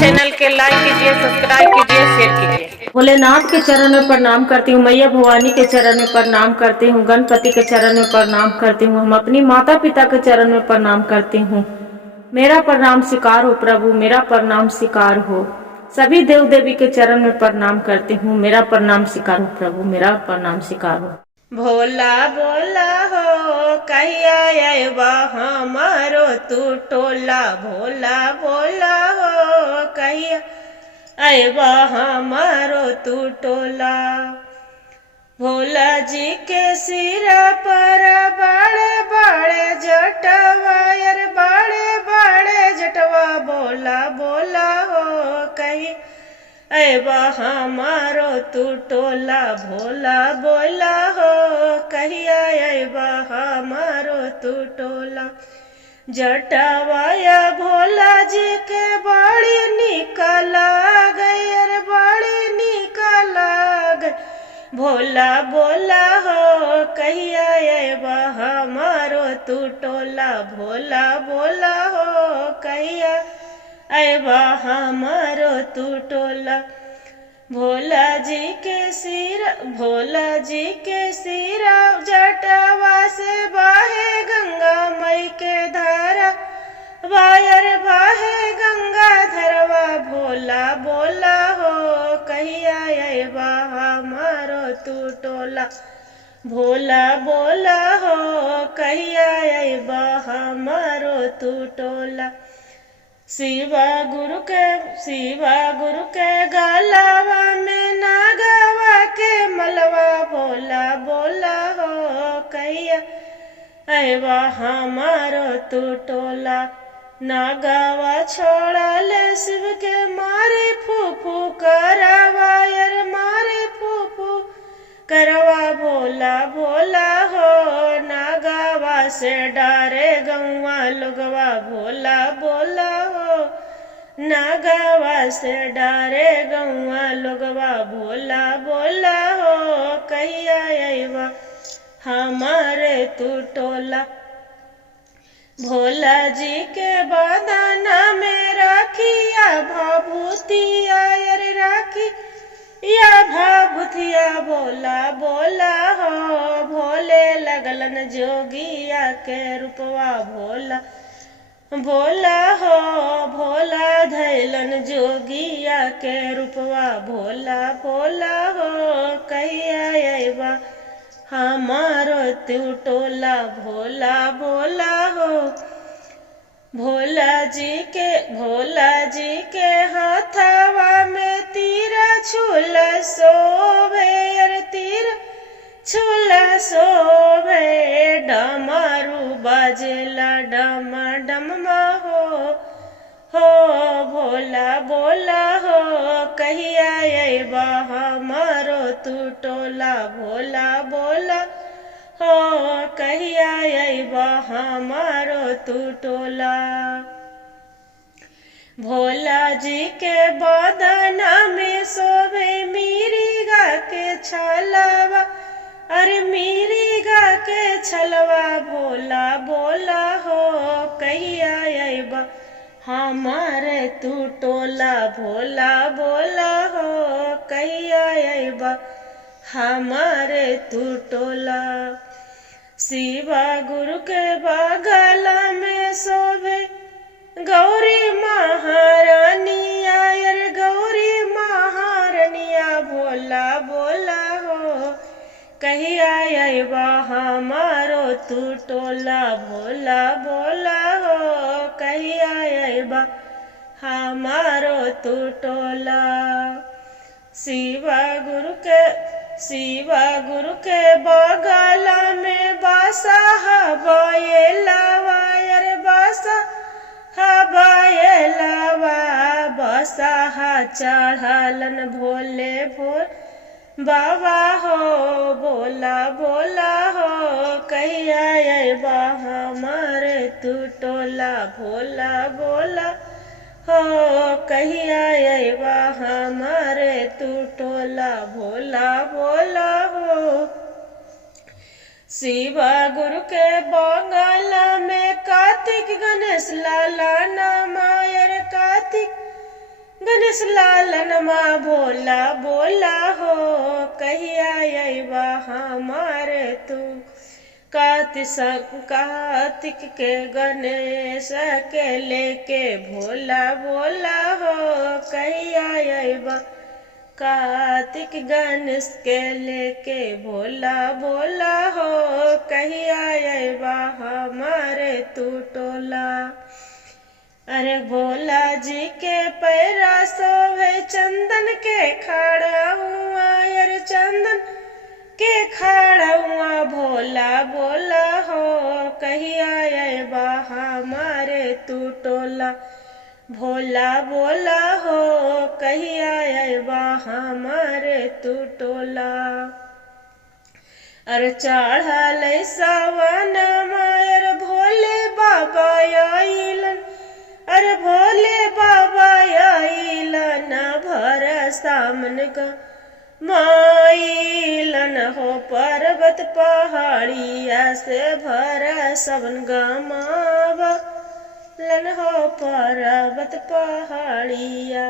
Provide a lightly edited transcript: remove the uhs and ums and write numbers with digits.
Channel के लाइक कीजिए, subscribe कीजिए, शेयर कीजिए। भोलेनाथ के चरण में प्रणाम करती हूँ, मैया भवानी के चरण में प्रणाम करती हूँ, गणपति के चरण में प्रणाम करती हूँ, हम अपनी माता पिता के चरण में प्रणाम करती हूँ। मेरा प्रणाम स्वीकार हो प्रभु, मेरा प्रणाम स्वीकार हो। सभी देव देवी के चरण में प्रणाम करती हूँ, मेरा प्रणाम स्वीकार हो प्रभु, मेरा प्रणाम स्वीकार हो। भोला बोला हो कहिया अयबा हमारो तू टोला, भोला बोला हो कहिया अयबा हमारो तू टोला। भोला जी के सिरा पर बड़े बड़े जटवा, यार बड़े बड़े जटवा, बोला बोला हो कही अयबा हमारो तू टोला, भोला बोला हो कहिया अयबा हमारो तू टोला। जटवाया भोला जी के बड़ी निकाला गई, अरे बड़ी निकाला गई, भोला बोला हो कहिया अयबा हमारो तू टोला, भोला बोला हो कहिया अयबा हमारो तू टोला। भोला जी के सिरा जटवा से बाहे गंगा मई के धारा, वायर बाहे गंगा धरवा, भोला बोला हो कहिया अयबा हमारो तू टोला, भोला बोला हो कहिया अयबा हमारो तू टोला। शिवा गुरु के गलावा में नागवा के मलवा, भोला बोला हो कहिया अयबा हमारो तू टोला। नागवा छोड़ा ले शिव के मारे फूफू करवा, यार मारे फूफू करवा, भोला बोला हो नागवा से डारे गौवा लोगवा, भोला बोला हो नागवा से डारे गौवा लोगवा, भोला बोला हो कहिया अयबा हमारे तू टोला। भोला जी के बदाना में राखिया भाभूतिया, यार राखी या भाभूतिया, भोला बोला हो भोले लगलन जोगिया के रूपवा, भोला बोला हो भोला धैलन जोगिया के रूपवा, भोला बोला हो कहिया अयबा हमारो तू टोला, भोला बोला हो। भोला जी के हाथवा में तीरा छूला शोभे, यार तीरा छूला शोभे, डमरू बाजेला डम डममा हो भोला बोला हो कहिया अयबा हमारो तू टोला, भोला बोला हो कहिया अयबा हमारो तू टोला। भोला जी के बदना में शोभे मिर्गा के छलवा, अरे मिर्गा के छलवा, भोला बोला हो कहिया अयबा हमारे तू टोला, भोला बोला हो कहिया अयबा हमारे तू टोला। शिवा गुरु के बगला में शोभे गौरी महारानिया, यार गौरी महारानिया, भोला बोला हो कहिया अयबा हमारो तू टोला, भोला बोला हो कहिया अयबा हमारो तू टोला। शिवा गुरु के बगला में बासा हवाएलावा, यार बासा हवाएलावा, बासा चढ़ालन भोले भोल बाबा हो, बोला बोला हो कहिया अयबा हमारे तू टोला, भोला बोला हो कहिया अयबा हमारे तू टोला, भोला बोला हो। शिव गुरु के बगल में कार्तिक गणेश लाला नामायर कार्तिक गणेश लाला नमा भोला बोला हो कहिया अइबा हमारे तू कार्तिक के गणेश के लेके भोला बोला हो कहिया अइबा कार्तिक गणेश के लेके भोला बोला हो कहिया अइबा हमारे तू टोला। अरे भोला जी के पैरा सोभे चंदन के खड़ा हुआ अरे चंदन के खड़ा हुआ भोला बोला हो कहिया अइबा हमारे तू टोला भोला बोला हो कहिया अइबा हमारे तू टोला। अरे चढ़ल सावन मायर भोले बाबा आइलन अरे भोले बाबा आइलन भर सामन का माइलन हो पर्वत पहाड़िया से भर सबन गमावा लन हो पर्वत पहाड़िया।